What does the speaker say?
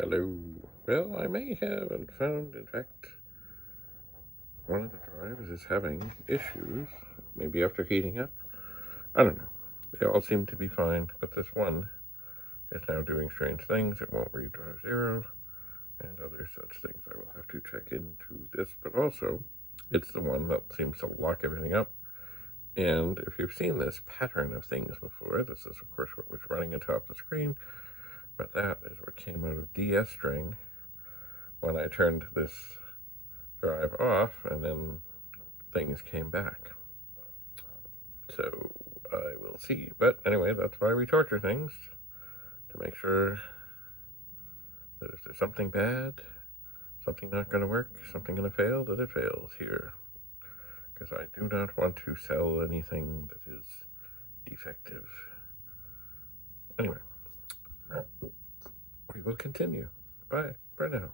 Hello. Well, I may have found, in fact, one of the drives is having issues, maybe after heating up. I don't know. They all seem to be fine, but this one is now doing strange things. It won't read drive 0 and other such things. I will have to check into this, but also it's the one that seems to lock everything up. And if you've seen this pattern of things before, this is of course what was running atop the screen, but that is what came out of DS string when I turned this drive off, and then things came back. So I will see. But anyway, that's why we torture things, to make sure that if there's something bad, something not going to work, something going to fail, that it fails here. Because I do not want to sell anything that is defective. Anyway, we will continue. Bye for now.